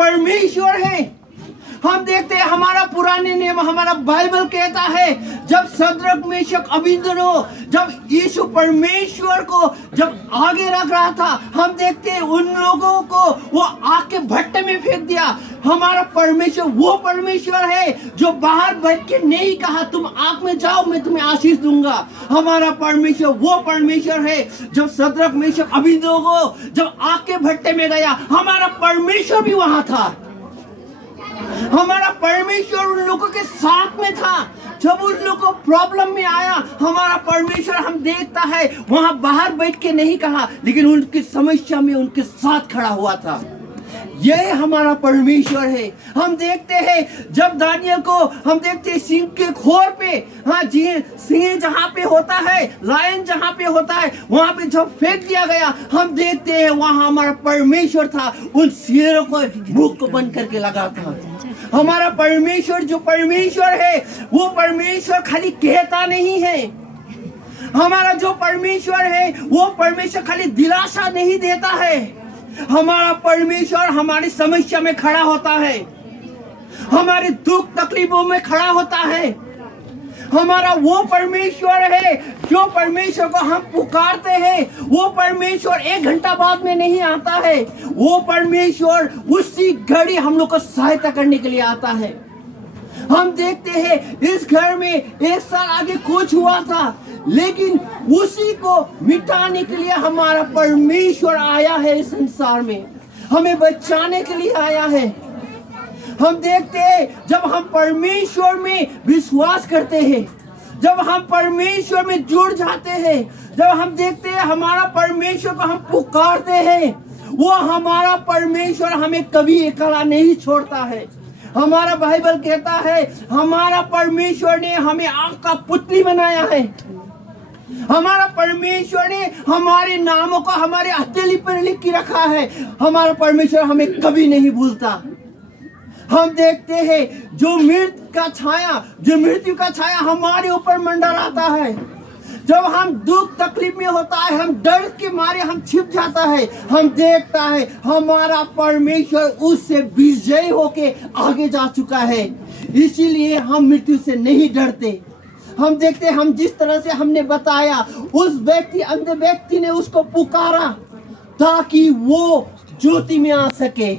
परमेश्वर है। हम देखते हैं हमारा पुराने नियम, हमारा बाइबल कहता है जब सद्रक मेशक अबेदनगो जब यीशु परमेश्वर को जब आगे रख रहा था, हम देखते हैं उन लोगों को वो आग के भट्टे में फेंक दिया। हमारा परमेश्वर वो परमेश्वर है जो बाहर बैठ के नहीं कहा तुम आग में जाओ मैं तुम्हें आशीष दूंगा। हमारा परमेश्वर वो परमेश्वर है जब सद्रक मेशक अबेदनगो जब आग के भट्टे में गया, हमारा परमेश्वर भी वहां था। हमारा परमेश्वर उन लोगों के साथ में था। जब उन लोगों को प्रॉब्लम में आया, हमारा परमेश्वर हम देखता है वहां बाहर बैठ के नहीं कहा, लेकिन उनकी समस्या में उनके साथ खड़ा हुआ था। यह हमारा परमेश्वर है। हम देखते हैं जब दानियल को हम देखते हैं सिंह के खोर पे, हाँ जी, सिंह जहाँ पे होता है, लायन जहाँ पे होता है, वहां पे जब फेंक दिया गया, हम देखते हैं वहां हमारा परमेश्वर था, उन शेरों को मुंह को बंद करके लगा था। हमारा परमेश्वर जो परमेश्वर है वो परमेश्वर खाली कहता नहीं है। हमारा जो परमेश्वर है वो परमेश्वर खाली दिलासा नहीं देता है। हमारा परमेश्वर हमारी समस्या में खड़ा होता है, हमारे दुख तकलीफों में खड़ा होता है। हमारा वो परमेश्वर है जो परमेश्वर को हम पुकारते हैं, वो परमेश्वर 1 घंटा बाद में नहीं आता है। वो परमेश्वर उसी घड़ी हम लोग को सहायता करने के लिए आता है। हम देखते हैं इस घर में 1 साल आगे कुछ हुआ था, लेकिन उसी को मिटाने के लिए हमारा परमेश्वर आया है इस संसार में, हमें बचाने के लिए आया है। हम देखते हैं जब हम परमेश्वर में विश्वास करते हैं, जब हम परमेश्वर में जुड़ जाते हैं, जब हम देखते हैं हमारा परमेश्वर को हम पुकारते हैं, वो हमारा परमेश्वर हमें कभी अकेला नहीं छोड़ता है। हमारा बाइबल कहता है हमारा परमेश्वर ने हमें आग का पुतली बनाया है। हमारा परमेश्वर ने हमारे नामों को हमारे हथेली पर लिख के रखा है। हमारा परमेश्वर हमें कभी नहीं भूलता। हम देखते हैं जो मृत्यु का छाया हमारे ऊपर मंडराता है, जब हम दुख तकलीफ में होता है, हम डर के मारे हम छिप जाता है, हम देखता है हमारा परमेश्वर उससे विजयी होके आगे जा चुका है। इसीलिए हम मृत्यु से नहीं डरते। हम देखते हैं हम जिस तरह से हमने बताया, उस अंधे व्यक्ति ने उसको पुकारा ताकि वो ज्योति में आ सके।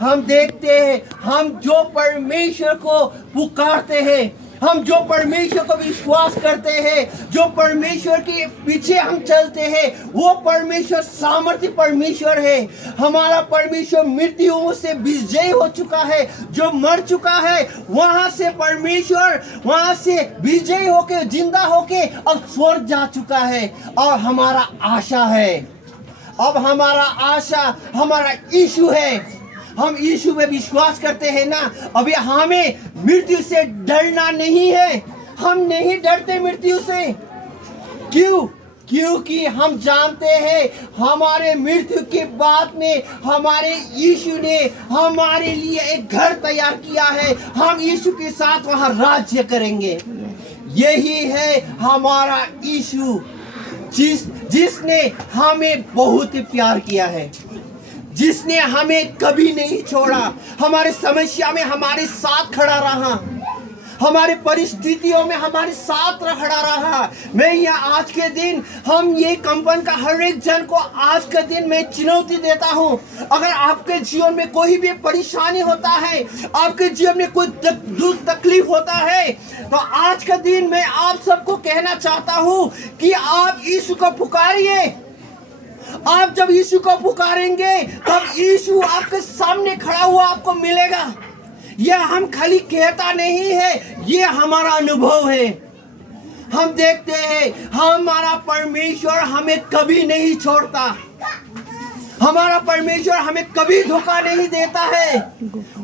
हम देखते हैं हम जो परमेश्वर को पुकारते हैं, हम जो परमेश्वर को विश्वास करते हैं, जो परमेश्वर के पीछे हम चलते हैं, वो परमेश्वर सामर्थ्य परमेश्वर है। हमारा परमेश्वर मृत्यु से विजयी हो चुका है। जो मर चुका है वहां से परमेश्वर वहां से विजयी होके जिंदा होके अब स्वर्ग जा चुका है। और हमारा आशा है, अब हमारा आशा हमारा यीशु है। हम यीशु में विश्वास करते हैं ना, अभी हमें मृत्यु से डरना नहीं है। हम नहीं डरते मृत्यु से। क्यों? क्योंकि हम जानते हैं हमारे मृत्यु के बाद में हमारे यीशु ने हमारे लिए एक घर तैयार किया है। हम यीशु के साथ वहां राज्य करेंगे। यही है हमारा यीशु जिसने हमें बहुत प्यार किया है, जिसने हमें कभी नहीं छोड़ा, हमारे समस्या में हमारे साथ खड़ा रहा, हमारे परिस्थितियों में हमारे साथ खड़ा रहा। मैं यहाँ आज के दिन हम ये कंपन का हर एक जन को आज के दिन मैं चुनौती देता हूँ। अगर आपके जीवन में कोई भी परेशानी होता है, आपके जीवन में कोई दुख तकलीफ होता है, तो आज का दिन मैं आप सबको कहना चाहता हूँ कि आप यीशु को पुकारिए। आप जब यीशु को पुकारेंगे तब यीशु आपके सामने खड़ा हुआ आपको मिलेगा। यह हम खाली कहता नहीं है, यह हमारा अनुभव है। हम देखते हैं हमारा परमेश्वर हमें कभी नहीं छोड़ता, हमारा परमेश्वर हमें कभी धोखा नहीं देता है।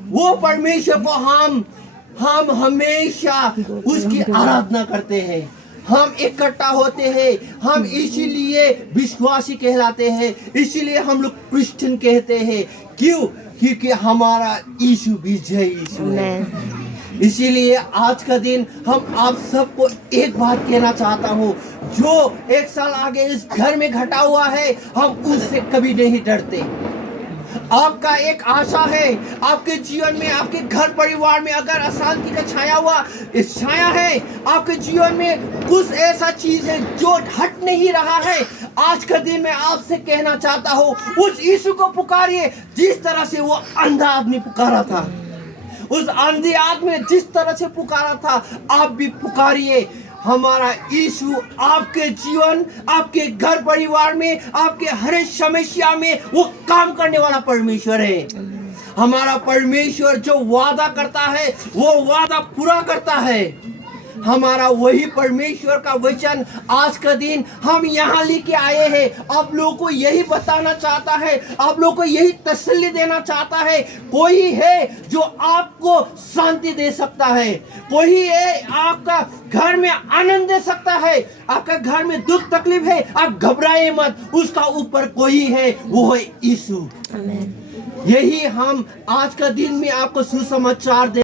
वो परमेश्वर को हम हमेशा उसकी आराधना करते हैं, हम इकट्ठा होते हैं, हम इसीलिए विश्वासी कहलाते हैं, इसीलिए हम लोग क्रिश्चियन कहते हैं। क्यों? क्योंकि हमारा यीशु विजयी यीशु है। इसीलिए आज का दिन हम आप सबको एक बात कहना चाहता हूँ, जो 1 साल आगे इस घर में घटा हुआ है, हम उससे कभी नहीं डरते। आपका एक आशा है आपके जीवन में, आपके घर परिवार में अगर अशांति का छाया है, आपके जीवन में कुछ ऐसा चीज है जो हट नहीं रहा है, आज का दिन मैं आपसे कहना चाहता हूँ, उस यीशु को पुकारिए जिस तरह से वो अंधा आदमी पुकारा था। उस अंधे आदमी ने जिस तरह से पुकारा था, आप भी पुकारिए। हमारा यीशु आपके जीवन, आपके घर परिवार में, आपके हर एक समस्या में वो काम करने वाला परमेश्वर है। हमारा परमेश्वर जो वादा करता है वो वादा पूरा करता है। हमारा वही परमेश्वर का वचन आज का दिन हम यहाँ लेके आए हैं। आप लोगों को यही बताना चाहता है, आप लोगों को यही तसल्ली देना चाहता है। कोई है जो आपको शांति दे सकता है, कोई है आपका घर में आनंद दे सकता है। आपका घर में दुख तकलीफ है, आप घबराए मत, उसका ऊपर कोई है, वो है यीशु। यही हम आज का दिन में आपको सुसमाचार दे